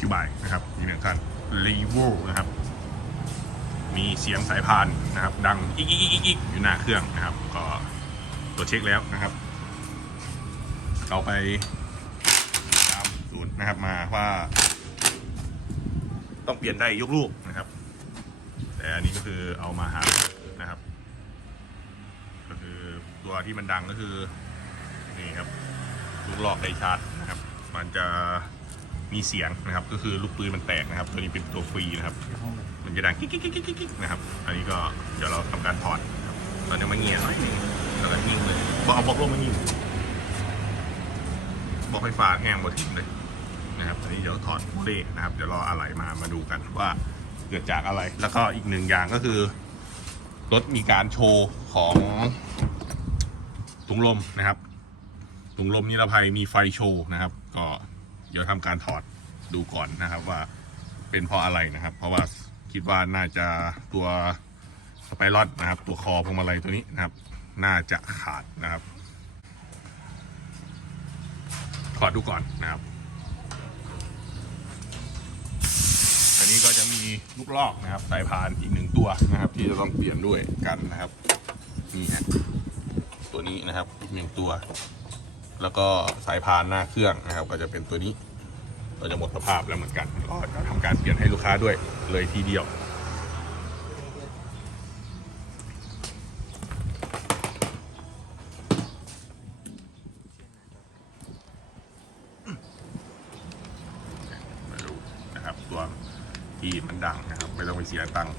คิวบายนะครับอีกหนึ่งคันรีโวนะครับ มีเสียงสายพานนะครับ ดังอีกอีกอีกอีกอยู่หน้าเครื่องนะครับ ก็ตรวจเช็คแล้วนะครับ เราไปตามศูนย์นะครับมาว่า ต้องเปลี่ยนได้ยกลูกนะครับ แต่อันนี้ก็คือเอามาหานะครับ ก็คือตัวที่มันดังก็คือนี่ครับลูกหลอกไดชาร์จนะครับ มันจะ มีเสียงนะครับ ก็คือลูกปืนมันแตกนะครับ ตัวนี้เป็นตัวฟรีนะครับ มันจะดังกิ๊กกิ๊กกิ๊กกิ๊กนะครับ อันนี้ก็เดี๋ยวเราทำการถอดตอนนี้มาเงียบหน่อยนึงแล้วก็ยิงเลยบอกเอาบล็อกลงมายิงบล็อกไฟฟ้าแห้งหมดทิ้งเลยนะครับอันนี้เดี๋ยวถอดโมเดลนะครับ เดี๋ยวรออะไรมามาดูกันว่าเกิดจากอะไร แล้วก็อีกหนึ่งอย่างก็คือรถมีการโชว์ของถุงลมนะครับถุงลมนิรภัยมีไฟโชว์นะครับ ก็ เดี๋ยวทำการถอดดูก่อนนะครับว่าเป็นเพราะอะไรนะครับ เพราะว่าคิดว่าน่าจะตัวสไปรอดนะครับ ตัวคอพวงมาลัยตัวนี้นะครับ น่าจะขาดนะครับ ถอดดูก่อนนะครับ อันนี้ก็จะมีลูกลอกนะครับสายพานอีกหนึ่งตัวนะครับ ที่จะต้องเปลี่ยนด้วยกันนะครับนี่ฮะตัวนี้นะครับอีกหนึ่งตัว แล้วก็สายพานหน้าเครื่องนะครับ ก็จะเป็นตัวนี้ก็จะหมดสภาพแล้วเหมือนกันก็จะทำการเปลี่ยนให้ลูกค้าด้วยเลยทีเดียวมาดูนะครับตัวที่มันดังนะครับ ไม่ต้องไปเสียตังค์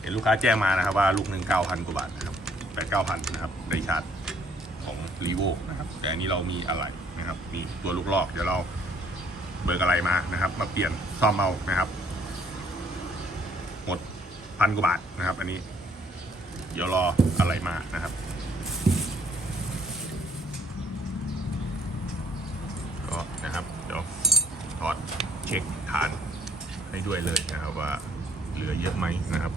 เห็นลูกค้าแจ้งมานะครับว่าลูกหนึ่งเก้าพันกว่าบาทนะครับ แปดเก้าพันนะครับไดชาร์จของรีโวนะครับ แต่อันนี้เรามีอะไรนะครับ มีตัวลูกลอก เดี๋ยวเราเบิกอะไรมานะครับ มาเปลี่ยนซ่อมเอานะครับ หมดพันกว่าบาทนะครับ อันนี้ เดี๋ยวรออะไรมานะครับก็นะครับ เดี๋ยวถอดเช็คฐานให้ด้วยเลยนะครับว่าเหลือเยอะไหมนะครับ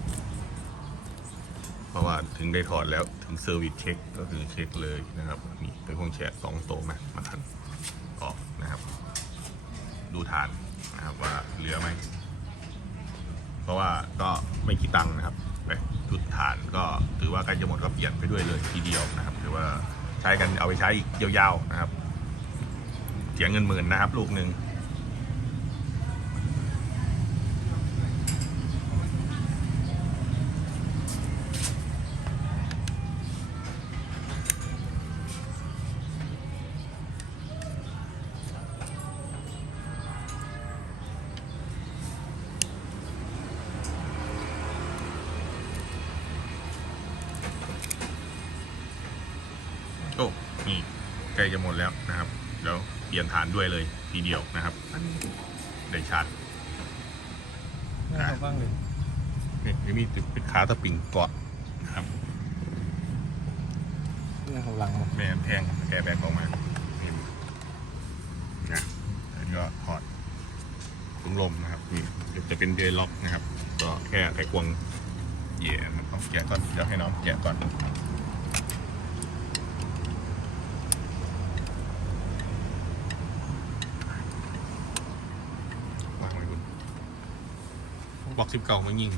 ราะว่าถึงได้ถอดแล้วถึงเซอร์วิสเช็คก็คือเช็คเลยนะครับนี่เป็นพวงแชร์สองโตวมามาทันออกนะครับ ดูฐานนะครับว่าเหลือไหมเพราะว่าก็ไม่คิดตังค์นะครับไปจุดฐานก็ถือว่าใกล้จะหมดก็เปลี่ยนไปด้วยเลยทีเดียวนะครับถือว่าใช้กันเอาไปใช้อีกยาวๆนะครับเสียเงินหมื่นนะครับ ลูกหนึ่ง ใกล้จะหมดแล้วนะครับเดี๋ยวเปลี่ยนฐานด้วยเลยทีเดียวนะครับ อันนี้ได้ชาร์จน่าบ้างเลยนี่ยังมีติดเป็นขาตะปิ่งเกาะนะครับน่าเขาหลังมาแม่แทงแกะแบกออกมานี่นะอันนี้ก็ถอดถุงลมนะครับนี่จะเป็นเดล็อกนะครับ ก็แค่ไขควงเหย่นะครับแกะก่อนเดี๋ยวให้น้องแกะก่อนวางไว้คุณ บอกสิบเก่ามายิง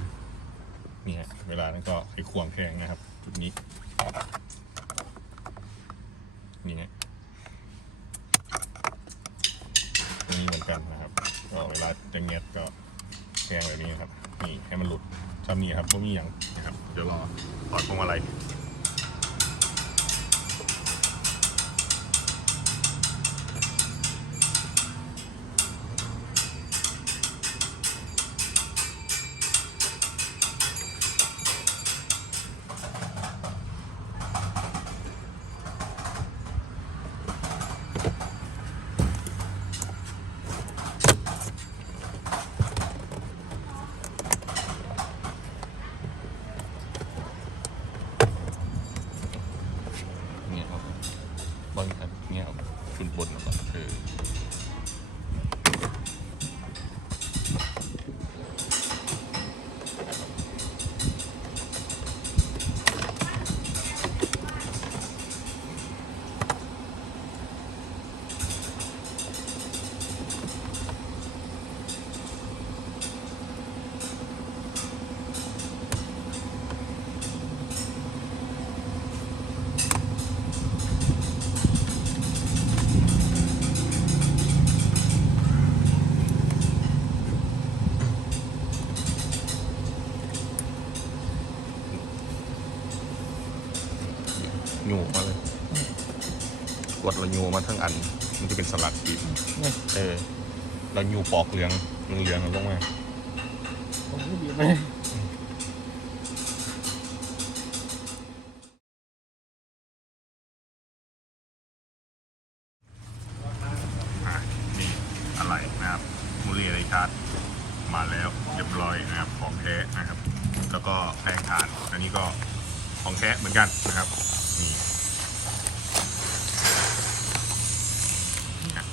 นี่ฮะเวลานั้นก็ไขควงแทงนะครับ จุดนี้ นี่ฮะนี่เหมือนกันนะครับ ก็เวลาจะเงียบก็แกงแบบนี้ครับ นี่ให้มันหลุดทำนี่ครับก็มีอย่างนะครับ เดี๋ยวรอถอดพวงมาลัย ยูมาทั้งอัน มันจะเป็นสลัดอีกนี่เออแล้วยูปอกเหลืองเหลืองๆลงมาผมก็บีบไปอะนี่อะไรนะครับมูเรียไรชาร์ดมาแล้วเรียบร้อยนะครับของแท้นะครับ แล้วก็แป้งทาน อันนี้ก็ของแท้เหมือนกันนะครับนี่นะ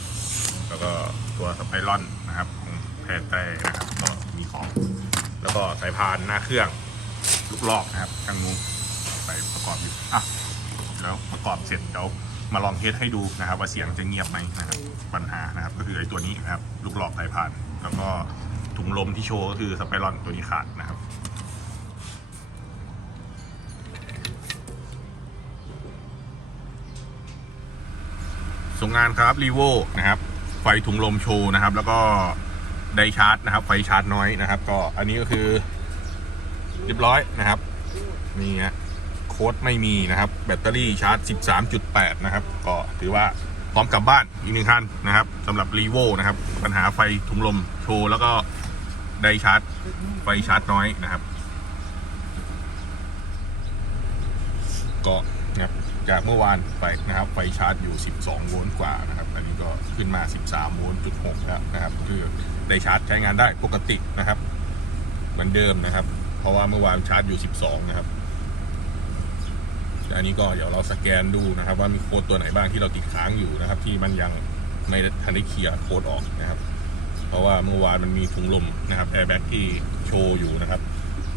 แล้ว ก็ตัวสไปรอนนะครับของแพแต้นะครับก็มีของ แล้วก็สายพานหน้าเครื่องลูกลอกนะครับทางนู้นไปประกอบอยู่อะแล้วประกอบเสร็จเดี๋ยวมาลองเทสให้ดูนะครับ ว่าเสียงจะเงียบไหมนะครับปัญหานะครับ ก็คือไอ้ตัวนี้นะครับ ลูกลอกสายพาน แล้วก็ถุงลมที่โชว์ก็คือสไปรอนตัวนี้ขาดนะครับส่งงานครับรีโวนะครับ ไฟถุงลมโชว์นะครับ แล้วก็ไดชาร์จนะครับ ไฟชาร์จน้อยนะครับ ก็อันนี้ก็คือเรียบร้อยนะครับนี่ฮะโค้ดไม่มีนะครับ แบตเตอรี่ชาร์จ 13.8 นะครับ ก็ถือว่าพร้อมกลับบ้านอีกหนึ่งคันนะครับสำหรับรีโวนะครับ ปัญหาไฟถุงลมโชว์ แล้วก็ไดชาร์จ ไฟชาร์จน้อยนะครับ ก็นะครับ จากเมื่อวานไปนะครับไฟชาร์จอยู่ 12 โวลต์กว่านะครับอันนี้ก็ขึ้นมา 13 โวลต์จุด6แล้วนะครับคือได้ชาร์จใช้งานได้ปกตินะครับ เหมือนเดิมนะครับ เพราะว่าเมื่อวานชาร์จอยู่ 12 นะครับอันนี้ก็เดี๋ยวเราสแกนดูนะครับ ว่ามีโค้ดตัวไหนบ้างที่เราติดค้างอยู่นะครับ ที่มันยังไม่ทันได้เคลียร์โค้ดออกนะครับ เพราะว่าเมื่อวานมันมีถุงลมนะครับแอร์แบ็กที่โชว์อยู่นะครับ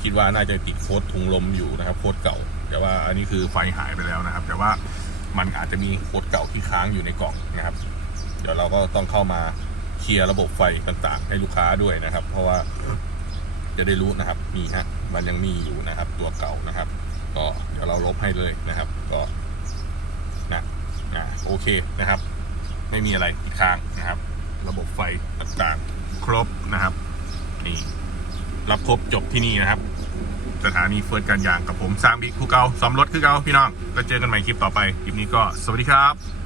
คิดว่าน่าจะติดโค้ดถุงลมอยู่นะครับ โค้ดเก่า แต่ว่าอันนี้คือไฟหายไปแล้วนะครับ แต่ว่ามันอาจจะมีโค้ดเก่าที่ค้างอยู่ในกล่องนะครับ เดี๋ยวเราก็ต้องเข้ามาเคลียร์ระบบไฟต่างๆ ให้ลูกค้าด้วยนะครับ เพราะว่าจะได้รู้นะครับมีฮะมันยังมีอยู่นะครับ ตัวเก่านะครับ ก็เดี๋ยวเราลบให้เลยนะครับ ก็นะนะโอเคนะครับ ไม่มีอะไรติดค้างนะครับ ระบบไฟต่างๆ ครบนะครับนี่รับครบจบที่นี่นะครับ สถานีเฟิร์สการยางกับผมสร้างบิ๊กคูเกาซ้อมรถคือเกาพี่น้องก็เจอกันใหม่คลิปต่อไปคลิปนี้ก็สวัสดีครับ